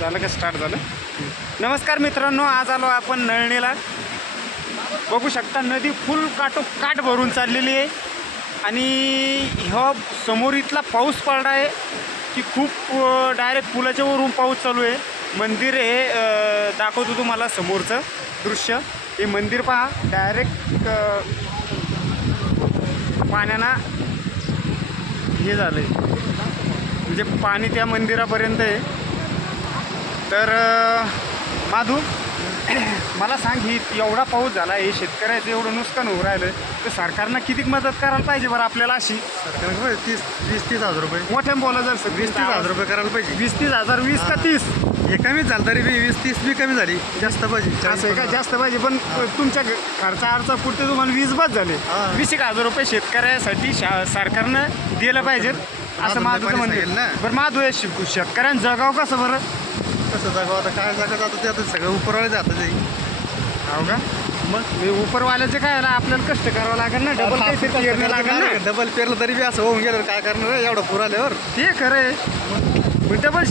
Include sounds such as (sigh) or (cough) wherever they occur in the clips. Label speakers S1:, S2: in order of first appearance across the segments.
S1: झालं का स्टार्ट झालं? नमस्कार मित्रांनो आज आलो आपण नळणीला. बघू शकता नदी फुल काटो काठ भरून चाललेली आहे. आणि ह्या समोर इथला पाऊस पडला आहे की खूप डायरेक्ट पुलाच्या वरून पाऊस चालू आहे. मंदिर हे दाखवतो तुम्हाला समोरचं दृश्य. हे मंदिर पहा डायरेक्ट पाण्यानं हे झालं आहे म्हणजे पाणी त्या मंदिरापर्यंत आहे. तर माधू (clears throat) मला सांग ही एवढा पाऊस झाला हे शेतकऱ्याचं एवढं नुकसान होऊ राहिलं तर सरकारनं किती मदत करायला पाहिजे बरं आपल्याला अशी?
S2: सरकारने पाहिजे तीस वीस तीस हजार रुपये.
S1: मोठ्या बोला जर सर
S2: वीस तीस हजार रुपये करायला पाहिजे.
S1: वीस तीस हजार वीस का तीस?
S2: हे कमीच झालं तरी बी वीस तीस बी कमी झाली. जास्त पाहिजे
S1: असं आहे का? जास्त पाहिजे पण तुमच्या खर्चा अर्चा पुरते तुम्हाला वीस बस झाले. वीस एक हजार रुपये शेतकऱ्यासाठी शा सरकारनं दिलं पाहिजे असं माझं
S2: पाणी
S1: म्हणणं
S2: सांगेल ना.
S1: बरं माझं हे शिक- शेतकऱ्यांचं जगाव कसं बरं?
S2: कसं जागा आता काय जागा जातं ते आता सगळं उपरवाळे जातं ते.
S1: हो का? मग मी उपरवाल्याचे काय आला आपल्याला कष्ट करावं लागेल ना? डबल काहीतरी पेरणं लागेल ना?
S2: डबल पेरलं तरी बी असं होऊन गेलं. काय करणार एवढं पूर आल्यावर.
S1: ते खरं आहे. डबल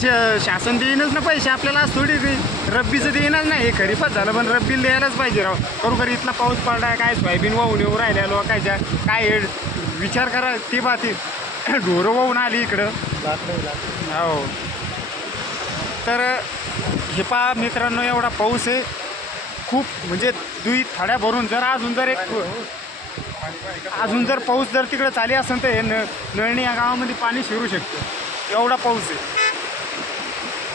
S1: शासन देईनच ना पैसे. आपल्याला आज थोडी ते रब्बीचं देईनच नाही. हे खरीपच झालं पण रब्बीला द्यायलाच पाहिजे राव. खरोखर इथला पाऊस पडलाय काय सोयाबीन वाहून येऊ राहिल्या लोकांच्या. काय हे? विचार करा ती बाती. (laughs) ढोरं वाहून आली इकडं. हो. तर हे पहा मित्रांनो एवढा पाऊस आहे. खूप म्हणजे दुई थाड्या भरून जर अजून जर एक अजून जर पाऊस जर तिकडे चाली असेल तर हे न नळणी या गावामध्ये पाणी शिरू शकतं. एवढा पाऊस आहे.